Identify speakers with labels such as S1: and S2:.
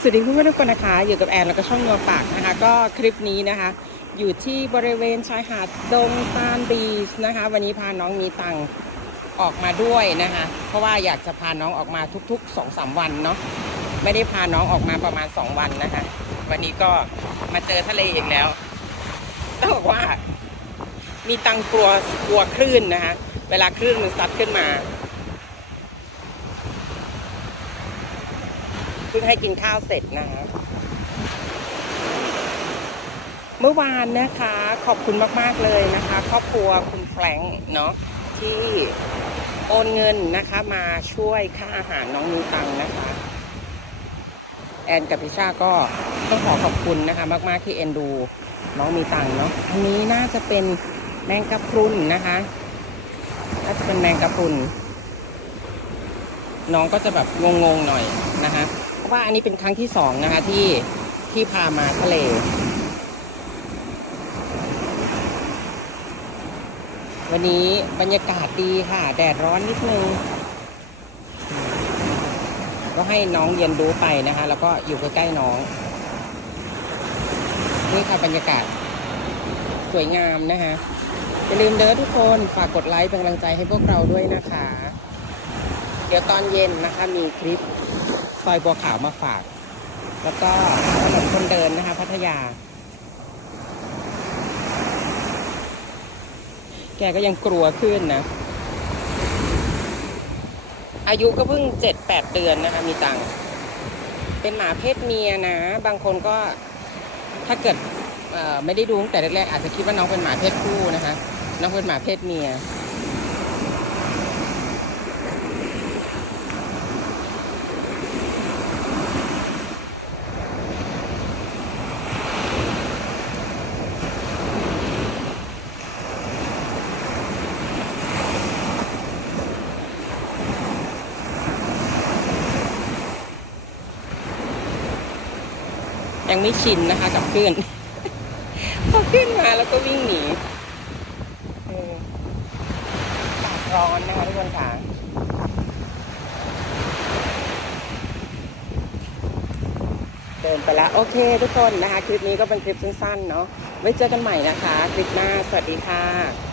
S1: สวัสดีเพื่อนๆทุกคนนะคะ อยู่กับแอนแล้วก็ช่องนัวปากนะคะ ก็คลิปนี้นะคะ อยู่ที่บริเวณชายหาดดงตาลบีชนะคะ วันนี้พาน้องมีตังออกมาด้วยนะคะ เพราะว่าอยากจะพาน้องออกมาทุกๆ2องสาวันเนาะไม่ได้พาน้องออกมาประมาณ2วันนะคะ วันนี้ก็มาเจอทะเลอีกแล้วต้องบอกว่า มีตังกลัวกลัวคลื่นนะคะ เวลาคลื่นมันซัดขึ้นมา เพิ่งให้กินข้าวเสร็จนะคะเมื่อวานนะคะขอบคุณมากๆเลยนะคะ ครอบครัวคุณแฟรงค์เนาะที่โอนเงินนะคะมาช่วยค่าอาหารน้องมีตังนะคะ แอนกับพิชาก็ต้องขอขอบคุณนะคะมาก ๆที่เอ็นดูน้องมีตังเนาะอันนี้น่าจะเป็นแมงกะพรุนนะคะน่าจะเป็นแมงกะพรุนน้องก็จะแบบงงๆหน่อยนะคะ ว่าอันนี้เป็นครั้งที่สองนะคะที่ที่พามาทะเล วันนี้บรรยากาศดีค่ะ แดดร้อนนิดนึง ก็ให้น้องเรียนรู้ไปนะคะ แล้วก็อยู่ใกล้ๆน้อง นี่ค่ะบรรยากาศสวยงามนะคะอย่าลืมเด้อทุกคนฝากกดไลค์เป็นกำลังใจให้พวกเราด้วยนะคะ เดี๋ยวตอนเย็นนะคะมีคลิป ซอยบัวขาวมาฝาก แล้วก็ถนนคนเดินนะคะพัทยา แกก็ยังกลัวขึ้นนะ อายุก็เพิ่งเจ็ดแปดเดือนนะคะมีตังค์เป็นหมาเพศเมียนะ บางคนก็ถ้าเกิดไม่ได้ดูตั้งแต่แรกๆอาจจะคิดว่าน้องเป็นหมาเพศผู้นะคะ น้องเป็นหมาเพศเมีย ยังไม่ชินนะคะกับคลื่นพอขึ้นมาแล้วก็วิ่งหนีร้อนนะคะทุกคนค่ะเดินไปแล้ว โอเคทุกคนนะคะ คลิปนี้ก็เป็นคลิปสั้นๆเนาะไว้เจอกันใหม่นะคะ คลิปหน้า สวัสดีค่ะ